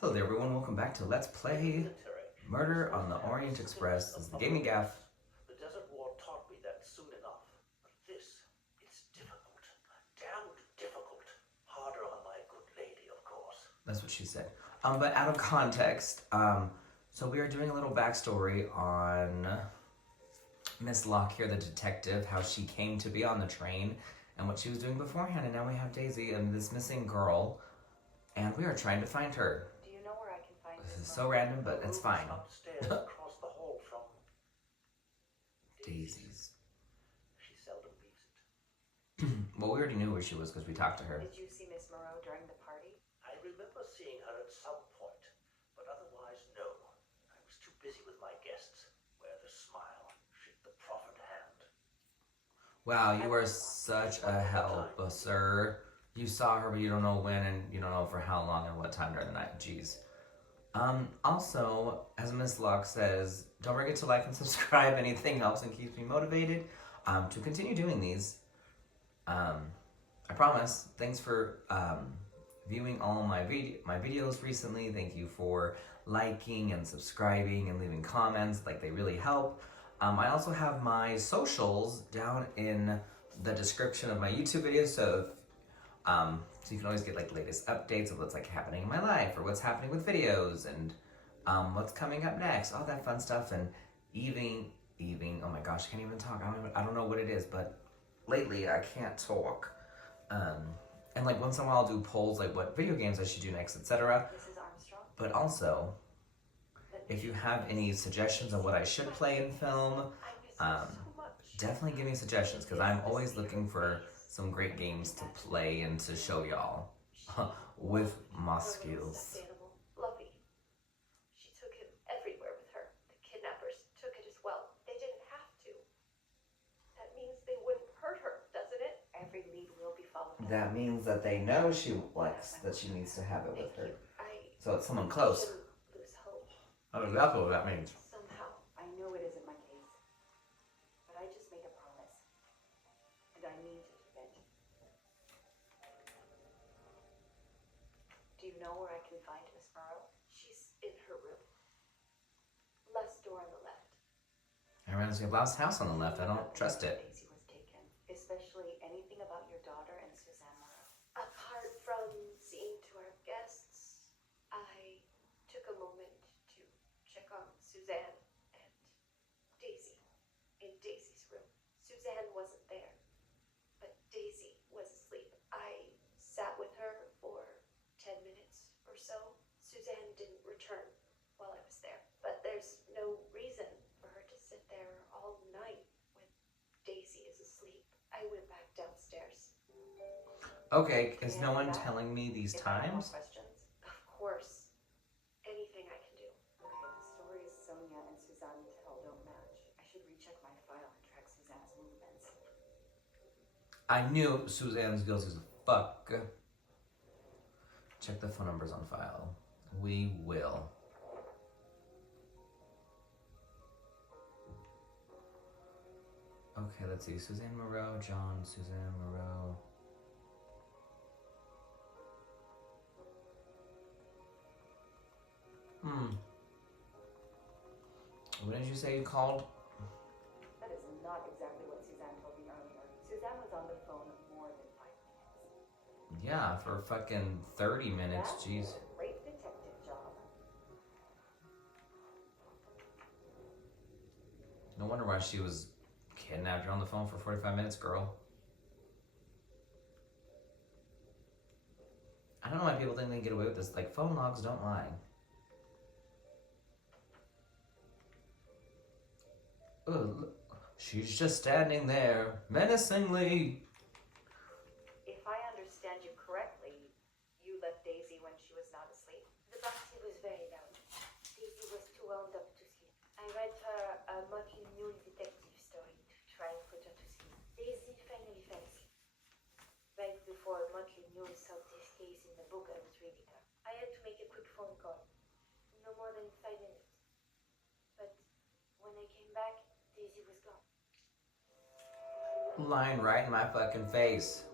Hello there everyone, welcome back to Let's Play Murder on the Orient Express. This is the gaming gaff. The Desert War taught me that soon enough. But this, it's difficult. Damned difficult. Harder on my good lady, of course. That's what she said. But out of context, so we are doing a little backstory on Miss Locke here, the detective, how she came to be on the train and what she was doing beforehand. And now we have Daisy and this missing girl, and we are trying to find her. This is so random, but it's fine. Upstairs across the hall from Daisy's. She seldom leaves it. Well, we already knew where she was because we talked to her. Did you see Miss Moreau during the party? I remember seeing her at some point, but otherwise, no. I was too busy with my guests. Wear the smile, shake the proffered hand. Wow, you are such a help, sir. You saw her, but you don't know when, and you don't know for how long and what time during the night. Jeez. Also, as Miss Locke says, don't forget to like and subscribe. Anything helps and keeps me motivated to continue doing these. I promise. Thanks for viewing all my videos recently. Thank you for liking and subscribing and leaving comments. Like, they really help. I also have my socials down in the description of my YouTube videos, so so you can always get like latest updates of what's like happening in my life or what's happening with videos and what's coming up next, all that fun stuff. And even oh my gosh, I can't even talk. I don't know what it is, but lately I can't talk. And like once in a while I'll do polls like what video games I should do next, etc. But also, if you have any suggestions on what I should play in film, definitely give me suggestions, because I'm always looking for some great games to play and to show y'all with my skills. Fluffy. She took him everywhere with her. The kidnappers took it as well. They didn't have to. That means they wouldn't hurt her, doesn't it? Every lead will be followed. That means that they know she likes that she needs to have it with her. So it's someone close. Lose hope. I don't know exactly what that means. Somehow, I know it isn't my case, but I just made a promise, and I mean to keep it. Do you know where I can find Miss Moreau? She's in her room. Last door on the left. I reminds me of Last House on the left. I don't trust it. Daisy was taken, especially anything about your daughter and Suzanne Moreau. Apart from seeing to our guests, I took a moment to check on Suzanne and Daisy in Daisy's room. Suzanne wasn't there, but Daisy was asleep. I sat with her for 10 minutes or so. Suzanne didn't return while I was there, but there's no reason for her to sit there all night when Daisy is asleep. I went back downstairs. Okay, is no one telling me these If I have more times? questions, of course, anything I can do. Okay, the stories Sonia and Suzanne tell don't match. I should recheck my file and track Suzanne's movements. I knew Suzanne's guilty as fuck. Check the phone numbers on file. We will. Okay, let's see. Suzanne Moreau, John, Suzanne Moreau. What did you say you called? That is not exactly what Suzanne told me earlier. Suzanne was on the phone more than 5 minutes. Yeah, for fucking 30 minutes, That's jeez. a great detective job. No wonder why she was kidnapped. You're on the phone for 45 minutes, girl. I don't know why people think they can get away with this. Like, phone logs don't lie. Ugh, look. She's just standing there, menacingly. If I understand you correctly, you left Daisy when she was not asleep? The party was very loud. Daisy was too wound up to sleep. I read her a monthly news detective story to try and put her to sleep. Daisy finally fell asleep. Right before monthly news solved this case in the book I was reading her. I had to make a quick phone call. No more than 5 minutes. But when I came back, Daisy was gone. Lying right in my fucking face.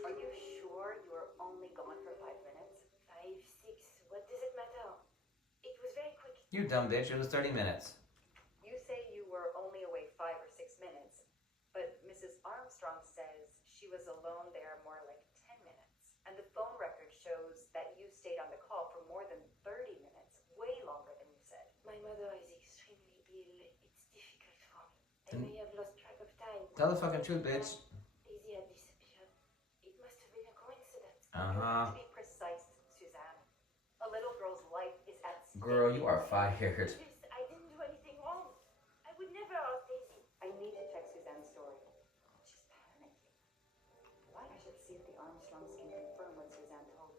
Are you sure you were only gone for You dumb bitch, it was 30 minutes. You say you were only away 5 or 6 minutes, but Mrs. Armstrong says she was alone there more like 10 minutes. And the phone record shows that you stayed on the call for more than 30 minutes, way longer than you said. My mother is extremely ill. It's difficult for me. I Then may have lost track of time. tell the fucking truth, bitch. Daisy had disappeared. It must have been a coincidence. You Uh-huh. have to be precise, Suzanne. A little girl's life is at stake. Girl, you are fired. Please, I didn't do anything wrong. I would never ask Daisy. I need to check Suzanne's story. She's panicking. Why? I should see if the Armstrongs can confirm what Suzanne told me.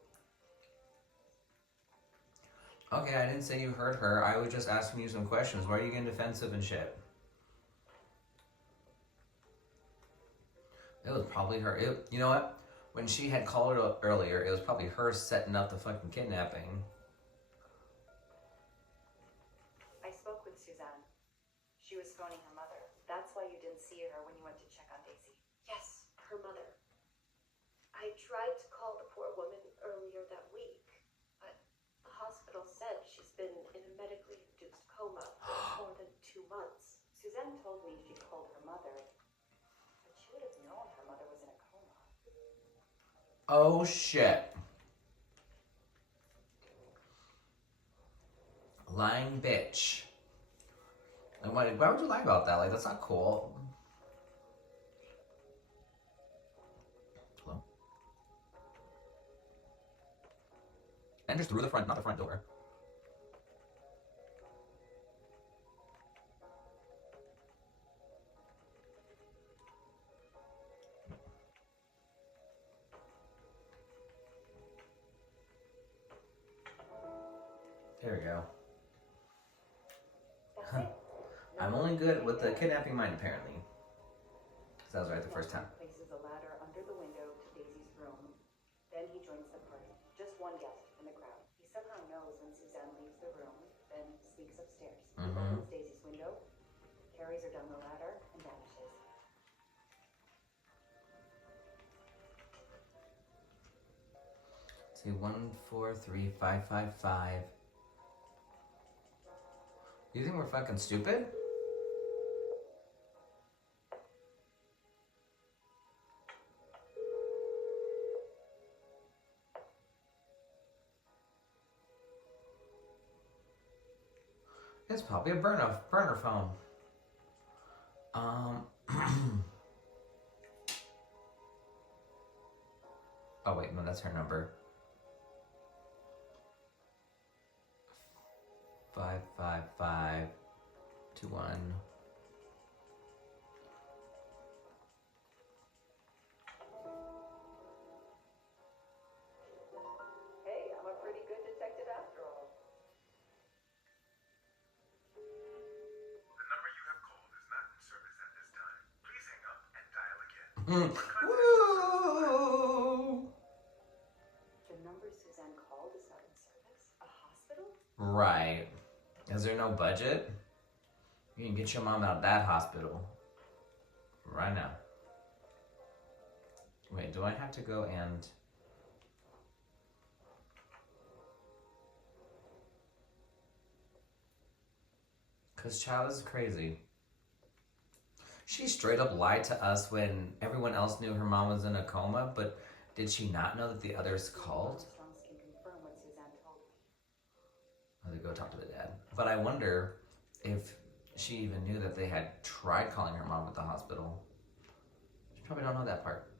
Okay, I didn't say you heard her. I was just asking you some questions. Why are you getting defensive and shit? It was probably her. You know what? When she had called her up earlier, it was probably her setting up the fucking kidnapping. I spoke with Suzanne. She was phoning her mother. That's why you didn't see her when you went to check on Daisy. Yes, her mother. I tried to call the poor woman earlier that week, but the hospital said she's been in a medically induced coma for more than 2 months. Suzanne told me she called her mother, but she would have known her mother was in a coma. Oh shit. Lying bitch. And why would you lie about that? Like, that's not cool. Hello? And just through the front, not the front door. There we go. That's it. I'm only good with the kidnapping mind, apparently. Because I was right the first time. Places a ladder under the window to Daisy's room. Then he joins the party. Just one guest in the crowd. He somehow knows when Suzanne leaves the room, then sneaks upstairs. He opens Daisy's window, carries her down the ladder, and vanishes. See, 143555. You think we're fucking stupid? It's probably a burner phone. Oh wait, no, that's her number. 55521. Hey, I'm a pretty good detective after all. The number you have called is not in service at this time. Please hang up and dial again. Woo! The number Suzanne called is not in service? A hospital? Right. Is there no budget? You can get your mom out of that hospital. Right now. Wait, do I have to go and... Cause child, this is crazy. She straight up lied to us when everyone else knew her mom was in a coma, but did she not know that the others called? Armstrongs can confirm what Suzanne told me. Or they go talk to the dad. But I wonder if she even knew that they had tried calling her mom at the hospital. She probably don't know that part.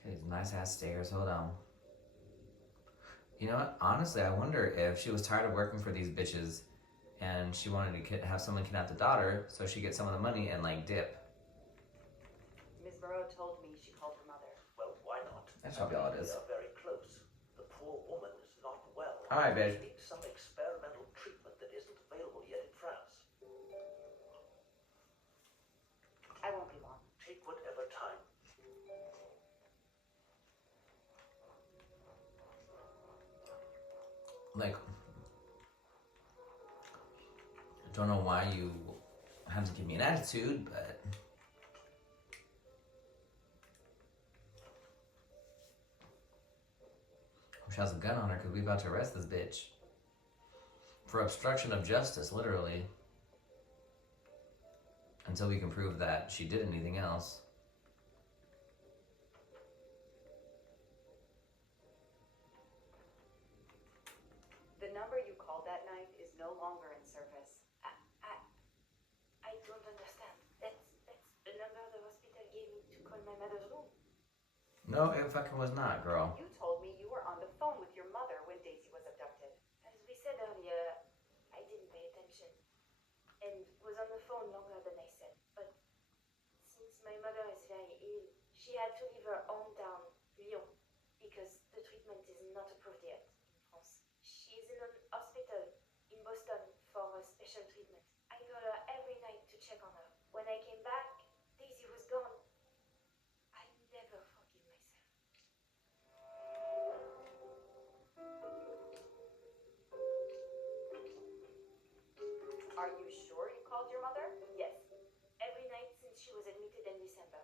Okay, these nice ass stairs. Hold on. You know what? Honestly, I wonder if she was tired of working for these bitches and she wanted to have someone kidnap the daughter so she gets some of the money and like dip. Ms. Burrow told me she called her mother. Well, why not? That's probably all it is. They are very close. The poor woman is not well. All right, bitch. She needs some experimental treatment that isn't available yet in France. I won't be long. Take whatever time. Like, I don't know why you had to give me an attitude, but she has a gun on her because we about to arrest this bitch. For obstruction of justice, literally. Until we can prove that she did anything else. The number you called that night is no longer in service. I don't understand. That's the number the hospital gave me to call my mother's room. No, it fucking was not, girl. You told me you were on the phone with your mother when Daisy was abducted. As we said earlier, I didn't pay attention and was on the phone longer than I said. But since my mother is very ill, she had to leave her hometown, Lyon, because the treatment is not approved yet in France. She's in an hospital in Boston for a special treatment. I call her every night to check on her. When I came back, Daisy was gone. I never forgive myself. Are you sure you called your mother? Yes, every night since she was admitted in December.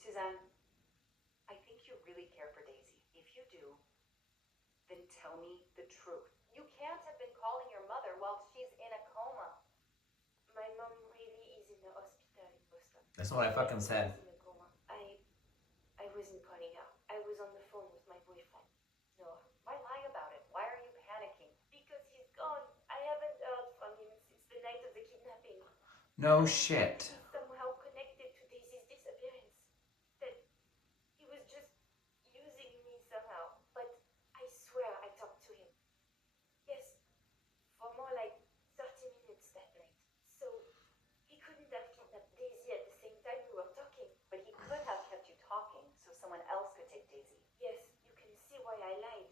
Suzanne, I think you really care for Daisy. If you do, then tell me the truth. You can't have been calling your mother while she's in a coma. My mom really is in the hospital in Boston. That's what I fucking said. She's in a coma. I wasn't calling her. I was on the phone with my boyfriend. No, why lie about it? Why are you panicking? Because he's gone. I haven't heard from him since the night of the kidnapping. No shit. He's somehow connected to Daisy's disappearance. That he was just using me somehow. But I swear I talked to him. Yes, for more like 30 minutes that night. So he couldn't have kidnapped Daisy at the same time we were talking. But he could have kept you talking so someone else could take Daisy. Yes, you can see why I lied.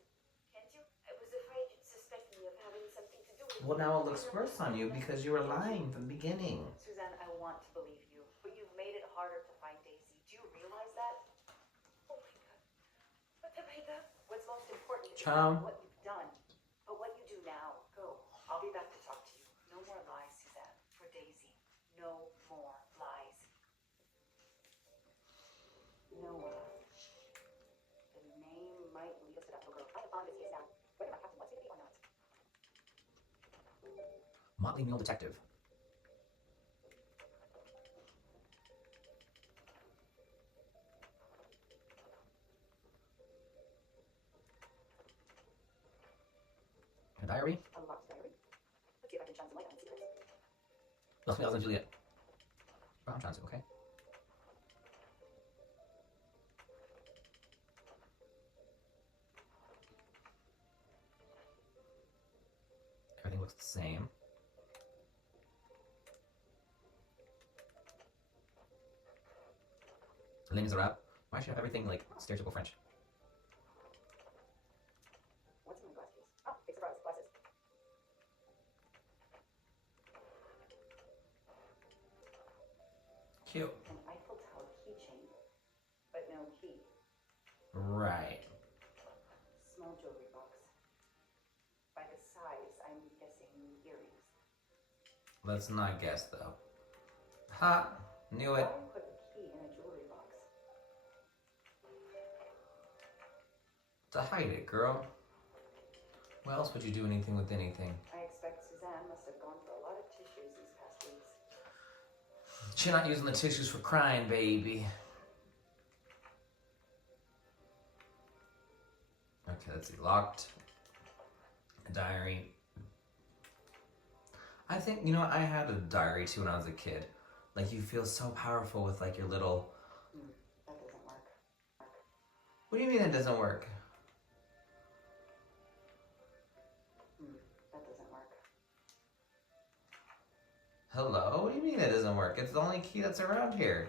Can't you? I was afraid you'd suspect me of having something to do with Well, it. now it looks worse on you because you were lying from the beginning. Suzanne, I want to believe you, but you've made it harder to find Daisy. Do you realize that? Oh my god. What have I done? What's most important is Chum. not what you've done, but what you do now. Go. I'll be back to talk to you. No more lies, Suzanne. For Daisy. No more lies. Noah. The name might lead us to that little girl. I have found this case now. Whether my captain wants me to be or not. Motley Mule Detective. A diary? A locked diary. Let's see if I can shine some light on the secrets. Look, Smells and Juliet. Brown Johnson, okay. Everything looks the same. Les Miserables. Why should I have everything like stereotypical French? What's in my glass case? Oh, big surprise. Glasses. Cute. An Eiffel Tower keychain, but no key. Right. Small jewelry box. By the size, I'm guessing earrings. Let's not guess though. Ha! Knew it. Why put a key in a jewelry box? To hide it, girl. Why else would you do anything with anything? I expect Suzanne must have gone for a lot of tissues these past weeks. She's not using the tissues for crying, baby. Okay, let's see. Locked. A diary. I think, you know, I had a diary too when I was a kid. Like, you feel so powerful with, like, your little... That doesn't work. What do you mean it doesn't work? That doesn't work. Hello? What do you mean it doesn't work? It's the only key that's around here.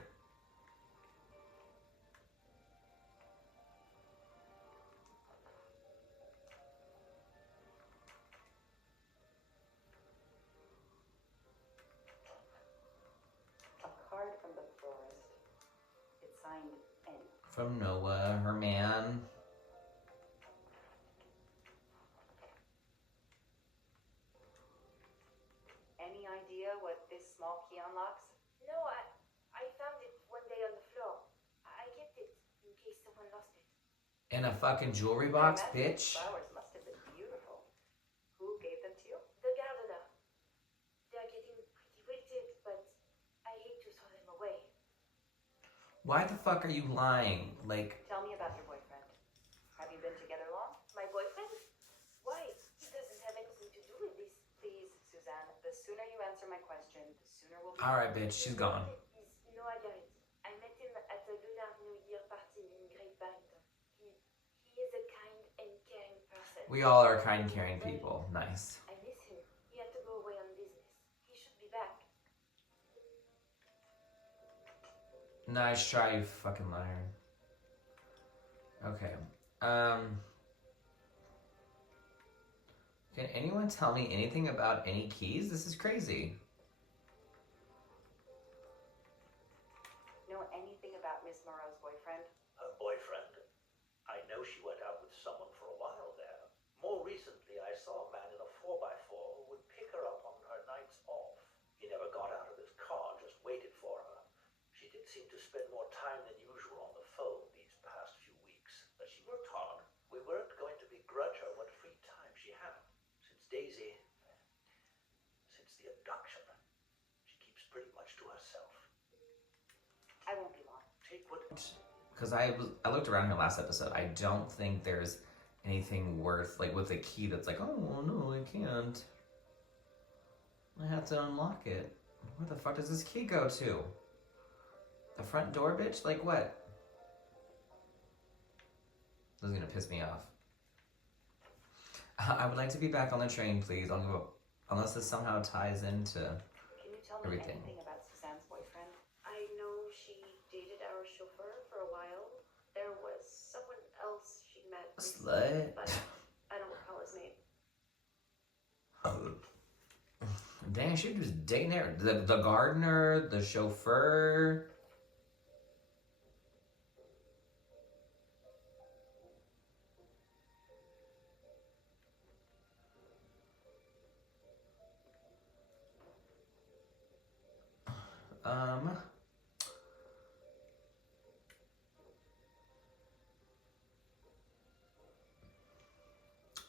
A card from the florist. It's signed N. From Noah, her man. Any idea what this small key unlocks? No, I found it one day on the floor. I kept it in case someone lost it. In a fucking jewelry box, I imagine bitch. the flowers must have been beautiful. fuck are you lying? Like, Tell me about your boyfriend. Have you been together long? My boyfriend? Why? He doesn't have anything to do with this. Please, Suzanne, the sooner you answer my question, the sooner we'll be... alright, bitch, she's gone. He's no Agarit. I met him at a Lunar New Year party in Great Barrington. He is a kind and caring person. We all are kind, caring people. Nice. I miss him. He had to go away on business. He should be back. Nice try, you fucking liar. Okay. Can anyone tell me anything about any keys? This is crazy. Know anything about Miss Moreau's boyfriend? Her boyfriend? I know she went out with someone for a while there. More recently, I saw a man in a 4x4 who would pick her up on her nights off. He never got out of his car, just waited for her. She did seem to spend more time than usual on the phone these past few weeks, but she worked hard. We weren't going to begrudge her what free time she had. Since the abduction, she keeps pretty much to herself. I won't be long. Take what... Because I looked around here last episode. I don't think there's anything worth, like, with a key that's like, oh, no, I can't. I have to unlock it. Where the fuck does this key go to? The front door, bitch? Like, what? This is gonna piss me off. I would like to be back on the train, please. I'll go, unless this somehow ties into Can you tell me everything. anything about Suzanne's boyfriend? I know she dated our chauffeur for a while. There was someone else she met. Slut. But I don't recall his name. Dang, she was dating her. The gardener, the chauffeur.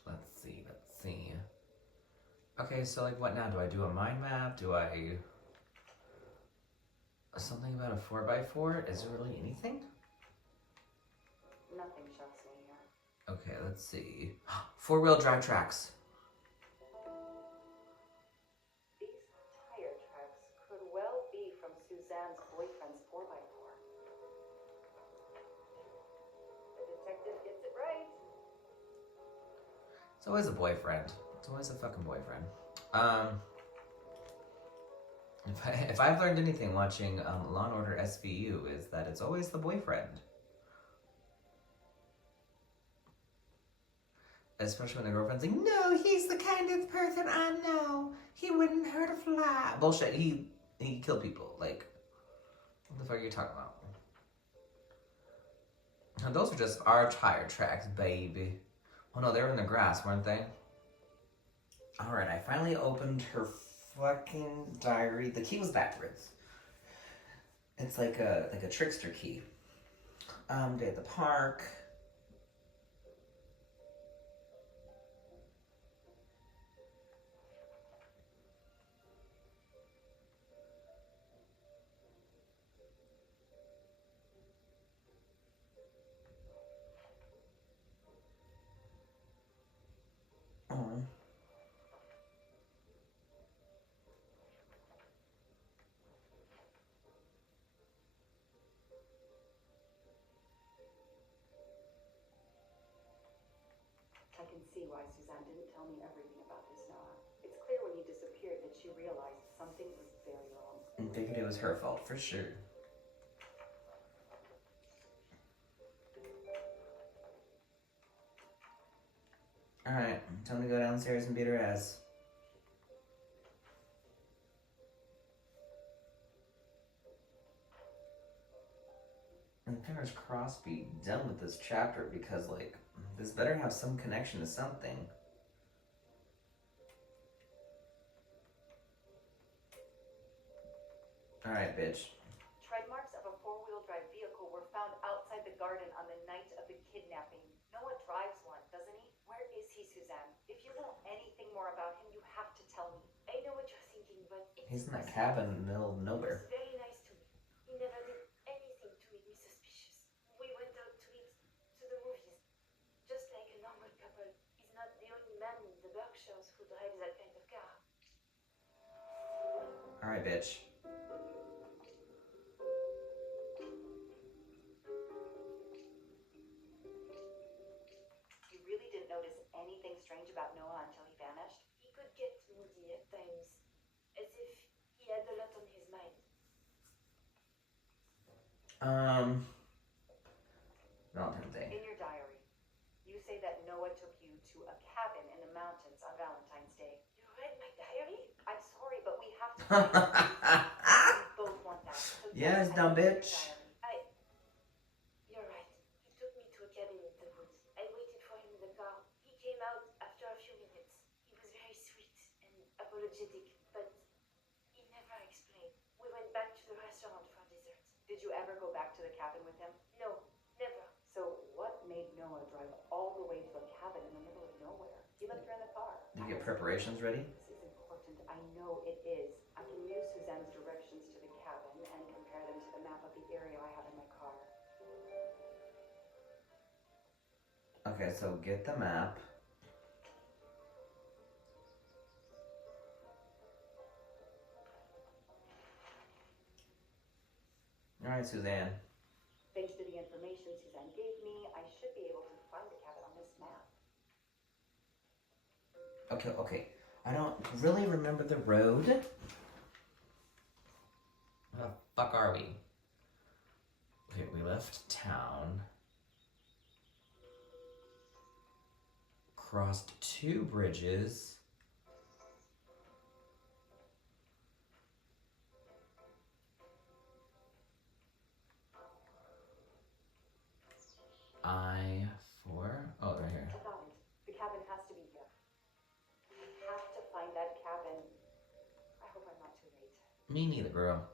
Let's see. Okay, so like what now? Do I do a mind map? Do I... Something about a 4x4? Is there really anything? Nothing shocks me here. Okay, let's see. 4-wheel drive tracks. These tire tracks could well be from Suzanne's boyfriend's 4x4. The detective gets it right. It's always a boyfriend. It's always a fucking boyfriend. If I've learned anything watching Law & Order SVU is that it's always the boyfriend. Especially when the girlfriend's like, no, he's the kind of person I know. He wouldn't hurt a fly. Bullshit, he killed people. Like, what the fuck are you talking about? And those are just our tire tracks, baby. Oh no, they were in the grass, weren't they? Alright, I finally opened her fucking diary. The key was backwards. It's like a trickster key. Day at the park. Oh. I can see why Suzanne didn't tell me everything about this, Noah. It's clear when he disappeared that she realized something was very wrong. And figured it was her fault, for sure. Alright, time to go downstairs and beat her ass. And fingers crossed be done with this chapter because, like, this better have some connection to something. Alright, bitch. Tread marks of a four-wheel drive vehicle were found outside the garden on the night of the kidnapping. Noah drives one, doesn't he? Where is he, Suzanne? If you know anything more about him, you have to tell me. I know what you're thinking, but it's He's in that impossible. cabin in the middle of He nowhere. was very nice to me. He never did anything to make me suspicious. the Berkshires who drives that kind of car. Alright, bitch. You really didn't notice anything strange about Noah until he vanished? He could get moody at times, as if he had a lot on his mind. Valentine's Day. In your diary, you say that Noah took you to a cabin in the mountains on Valentine's Day. You read my diary? I'm sorry, but we have to find out. We both want that. So Yes, I dumb need your bitch. diary. You're right. He took me to a cabin in the woods. I waited for him in the car. He came out after a few minutes. He was very sweet and apologetic, but he never explained. We went back to the restaurant for dessert. Did you ever go back to the cabin with him? No, never. So what made Noah drive all the way to a cabin in the middle of nowhere? He left her in the car. Did you get preparations ready? This is important. I know it is. I can use Suzanne's directions to the cabin and compare them to the map of the area I have in my car. Okay, so get the map. Alright, Suzanne. Thanks to the information Suzanne gave me, I should be able to find the cabin on this map. Okay. I don't really remember the road. Where the fuck are we? Okay, we left town. Crossed 2 bridges. I-4? Oh, right here. I got it. The cabin has to be here. I have to find that cabin. I hope I'm not too late. Me neither, girl.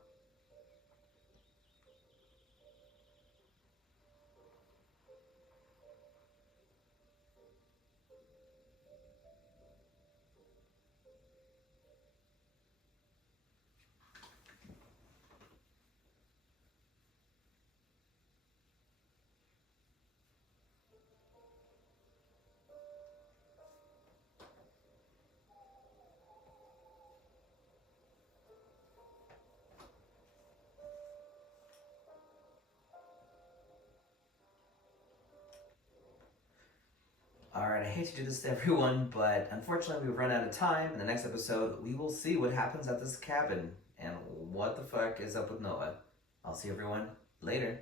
Alright, I hate to do this to everyone, but unfortunately we've run out of time. In the next episode, we will see what happens at this cabin and what the fuck is up with Noah. I'll see everyone later.